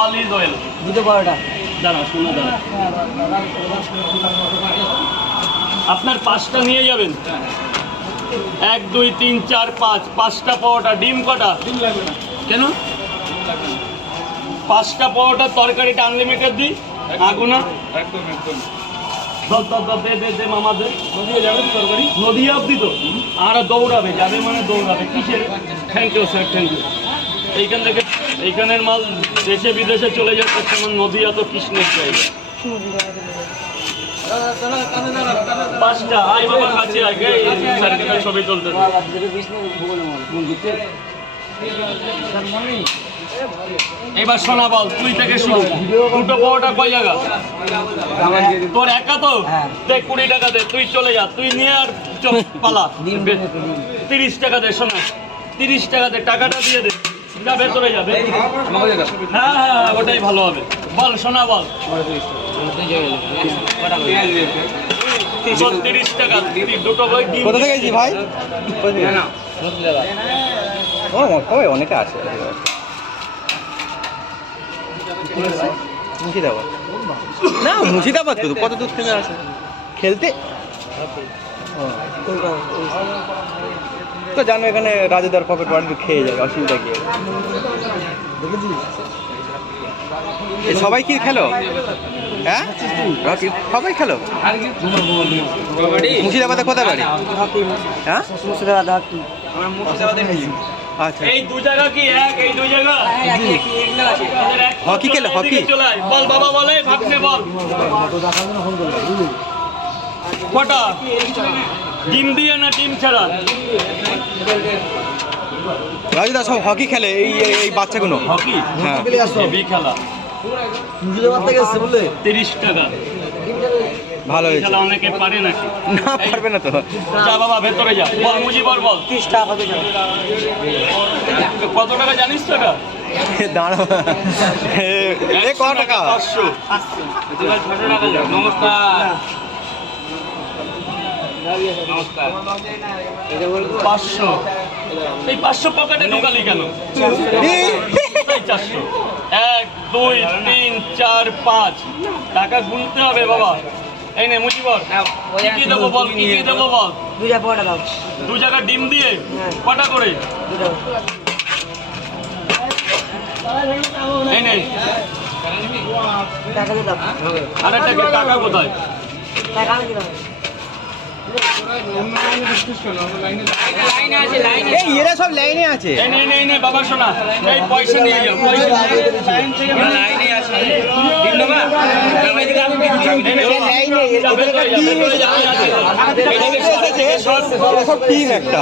Olive oil দুটো বারোটা দাঁড়া শুনো দাঁড়া। আপনার পাঁচটা নিয়ে যাবেন। এক দুই তিন চার পাঁচ। পাঁচটা পাওয়াটা ডিম কটা? কেন? পাঁচটা পাওয়াটা তরকারিটা আনলিমিটেড দিই আগুনা একদম একদম। দর দর দর দে দে দে মামা দে নদিয়া যাবে তরকারি? নদিয়া অবধি তো? আর দৌড়াবে যাবে মানে দৌড়াবে। কিসের? Thank you sir thank you এইখান থেকে এইখানের মাল দেশে বিদেশে চলে যাচ্ছে যেমন নদিয়া তো কৃষ্ণের জায়গা। পাঁচটা আই বাবা কাছে আগে সার্টিফিকেট ছবি এবার শোনা বল তুই থেকে শুরু। দুটো পাওয়াটা কয় জায়গা? তোর একা তো? হ্যাঁ। দে কুড়ি টাকা দে তুই চলে যা তুই নিয়ে আর পালা। তিরিশ টাকা দে শোনা। তিরিশ টাকা দে টাকাটা দিয়ে দে। যা ভেতরে যাবে হ্যাঁ হ্যাঁ হ্যাঁ, ওটাই ভালো হবে। বল শোনা বল। তিরিশ টাকা দুটো বই কোথা থেকে এসেছি ভাই? সবাই অনেকে আসে। মুর্শিদাবাদ। না মুর্শিদাবাদ তো কত দূর থেকে আসে? খেলতে। তো জানো এখানে রাজুদার পকেট ওয়ার্ড খেয়ে যায় অসুবিধা কি এ সবাই কি খেলো হ্যাঁ রকি সবাই খেলো মুর্শিদাবাদে কোথায় বাড়ি হ্যাঁ আচ্ছা এই দু জায়গা কি এক এই দু জায়গা হকি খেলে, হকি? বল বাবা বলে ভাবনে বল কটা? ডিম দিয়ে না ডিম ছাড়া? রাজুদা সব হকি খেলে এই এই- বাচ্চাগুলো? হকি? হ্যাঁ। খেলা। তিরিশ টাকা। ভালো হয়েছে। অনেকে পারে নাকি? না পারবে না তো। যা বাবা ভেতরে যা। বল মুজিবর বল তিরিশ টাকা কত কত টাকা জানিস তো এটা? দাঁড়াও। এ এ ক টাকা? পাঁচশো। নমস্কার। পাঁচশো। এই পাঁচশো পকেটে ঢোকালি কেন? চারশো। এক দুই তিন চার পাঁচ। টাকা গুনতে হবে বাবা। এই নে মুজিবর কি কি দেবো বল কি কি দেবো বল? দুইটা বারোটা দাও। দু জায়গা ডিম দিয়ে? কটা করে? এই নে। টাকা দাও। আর একটা টাকা কোথায়? টাকা আমি দিলাম এই এরা সব লাইনে আছে বাবা শোনা এই পয়সা নিয়ে যাও পয়সা। লাইনে সব টিম একটা